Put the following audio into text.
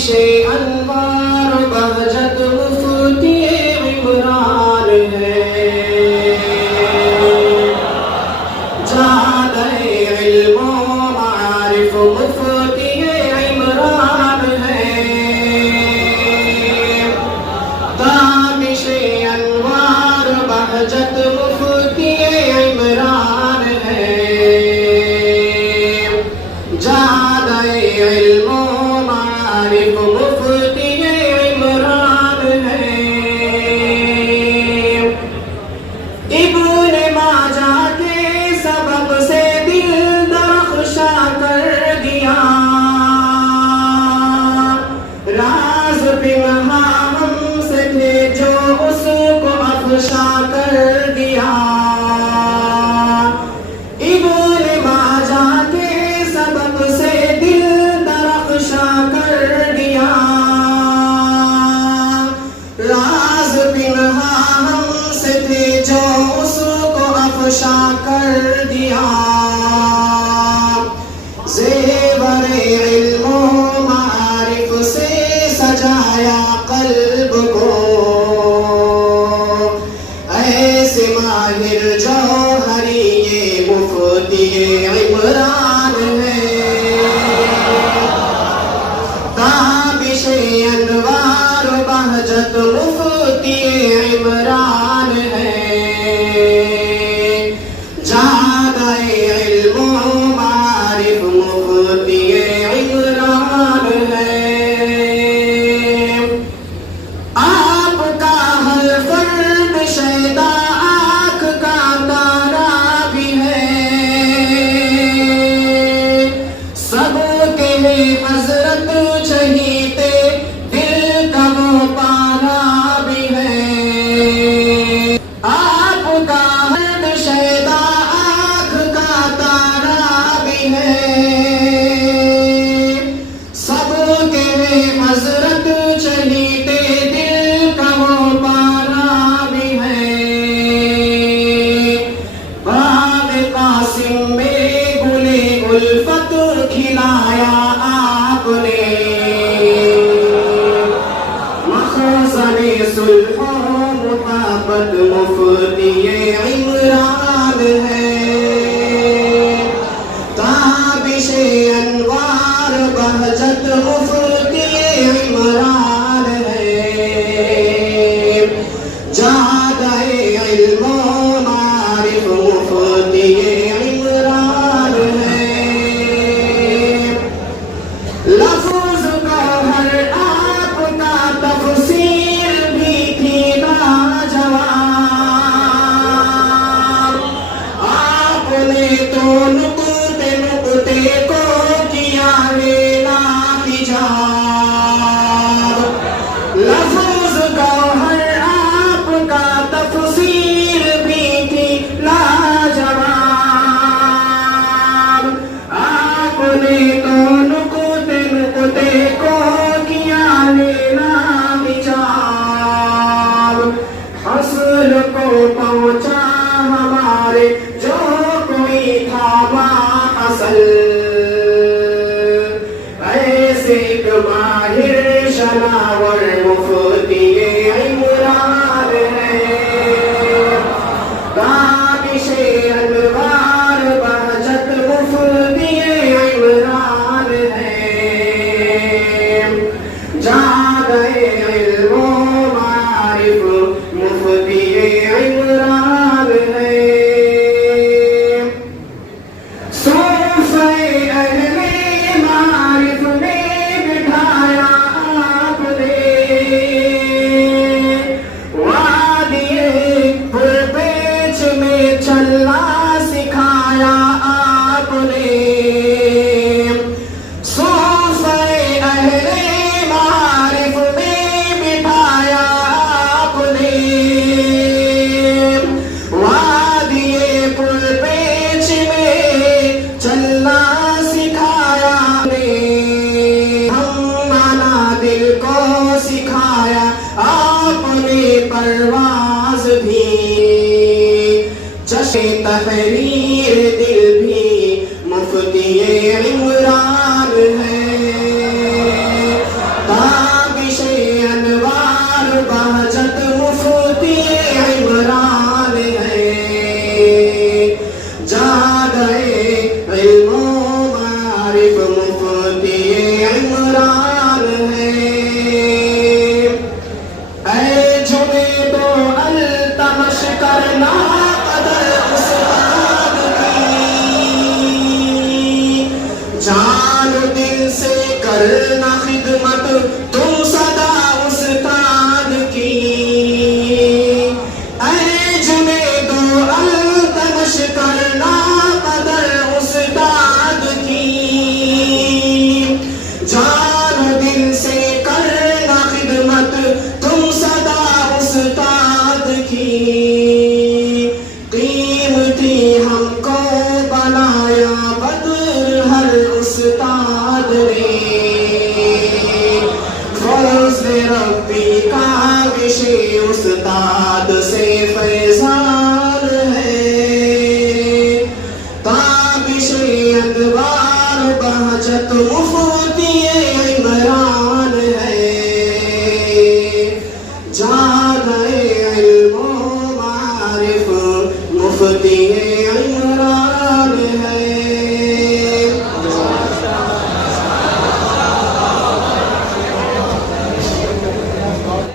ताबिशे अनवार बहजत मुफ्ती इमरान है, जादे इल्मो मारिफ मुफ्ती इमरान है। ताबिशे अनवार बहजत मुफ्ती इमरान है, जादे इल्मो मारिफ मुफ्ती इमरान है। इब्ने माजा के सबब से दिल दरख्शा कर दिया, राज पिन्हा हमसे थे जो उसको अफशा कर दिया। इब्ने माजा के सबब से दिल दरख्शा कर दिया, राज पिन्हा हमसे थे जो उसको अफशा कर दिया। ज़ेवरे इल्मो मारिफ से सजाया कल्ब को, ऐसे माहिर जौहरी ये मुफ्ती इमरान है। ताबिशे अनवार बहजत मुफ्ती इमरान है, जादे इल्मो मारिफ मुफ्ती इमरान है। आपका हर फर्द शैदा आँख का तारा भी है, सबके लिए हजरत चहीते दिल का वो पारा भी है। आपका हर शैदा आँख का तारा भी है, सबके लिए हजरत चहीते दिल का वो पारा भी है। बाग कासिम में गुले उल्फत खिलाया आपने, मखज़ने सुल्ह मुहब्बत मुफ्ती इमरान है। ताबिशे अनवार बहजत मुफ्ती इमरान है, जादे इल्मो मारिफ मुफ्ती इमरान है। लफ्ज़ का हर आपका तफसीर भी थी लाजवाब, आपने तो नुक्ते नुक्ते को किया है लाहिजाब। लफ्ज़ का हर आपका तफसीर भी थी लाजवाब, आपने तो नुक्ते नुक्ते को किया है लाहिजाब। हस्र को पहुँचा हमारे जो कोई था माअसल, ऐसे एक माहिर शनावर मुफ्ती इमरान है। ताबिशे अनवार बहजत मुफ्ती इमरान है, जादे इल्मो मारिफ मुफ्ती इमरान है। सोफ़े अहले मारिफ में बिठाया आपने, वादिए पुरपेच में चलना सिखाया आपने। सोफ़े अहले मारिफ में बिठाया आपने, वादिए पुरपेच में चलना सिखाया आपने। हमना दिल को सिखाया आपने परवाज भी, जश्न तहरीर दिल भी मुफ्ती इमरान है। करना खिदमत